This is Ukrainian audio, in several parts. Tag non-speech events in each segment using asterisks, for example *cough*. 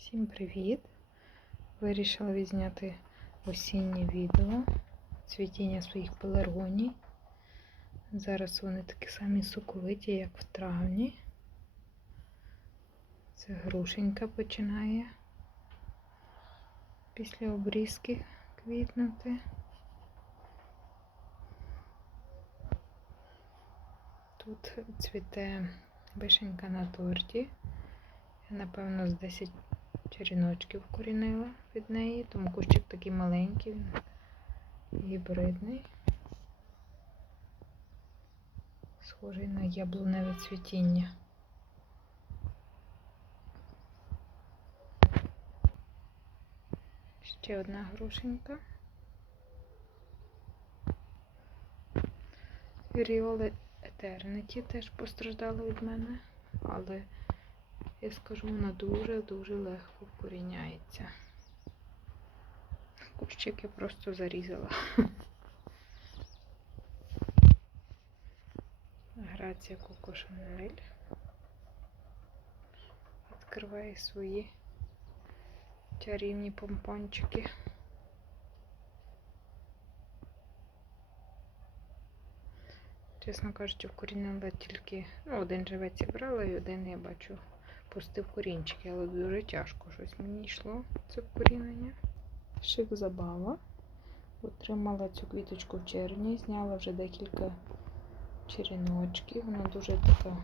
Всім привіт! Вирішила відзняти осіннє відео цвітіння своїх пеларгоній. Зараз вони такі самі соковиті, як в травні. Це грушенька починає після обрізки квітнути. Тут цвіте вишенька на торті. Я, напевно, з 10 черіночків корінила від неї, тому кущик такий маленький, гібридний. Схожий на яблуневе цвітіння. Ще одна грушенька. Віріоли Етерниті теж постраждали від мене, але я скажу, вона дуже-дуже легко вкоріняється. Кущик я просто зарізала. Грація Коко Шанель відкриває свої чарівні помпончики. Чесно кажучи, вкорінила тільки ну, один живець брала і один я бачу пустив корінчики, але дуже тяжко щось мені йшло це вкорінення. Шик забава. Отримала цю квіточку в червні, зняла вже декілька черіночків. Вона дуже така,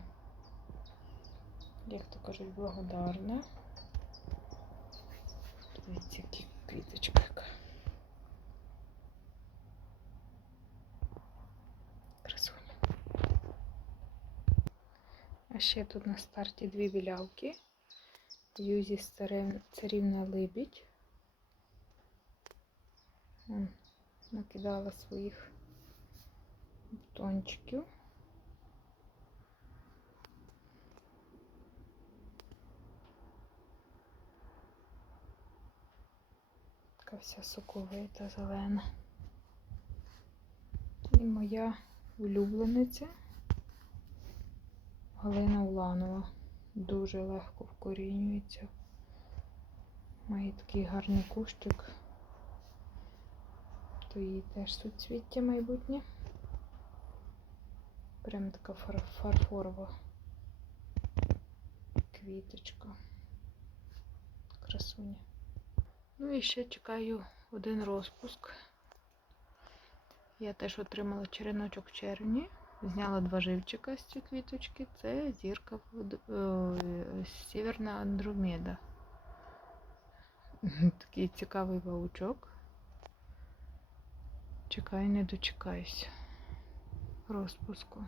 як то кажуть, благодарна. Дивіться, яка квіточка яка. Красуня. А ще тут на старті дві білявки. Юзі царівна либідь. Накидала своїх бутончиків. Така вся соковита, зелена. І моя улюблениця. Галина Уланова. Дуже легко вкорінюється. Має такий гарний кущик. То її теж суцвіття майбутнє. Прям така фар фарфорова квіточка. Красуня. Ну і ще чекаю один розпуск. Я теж отримала череночок в червні. Зняла два живчика з цієї квіточки. Це зірка Сіверна Андромеда. *laughs* Такий цікавий паучок. Чекаю, не дочекаюсь розпуску.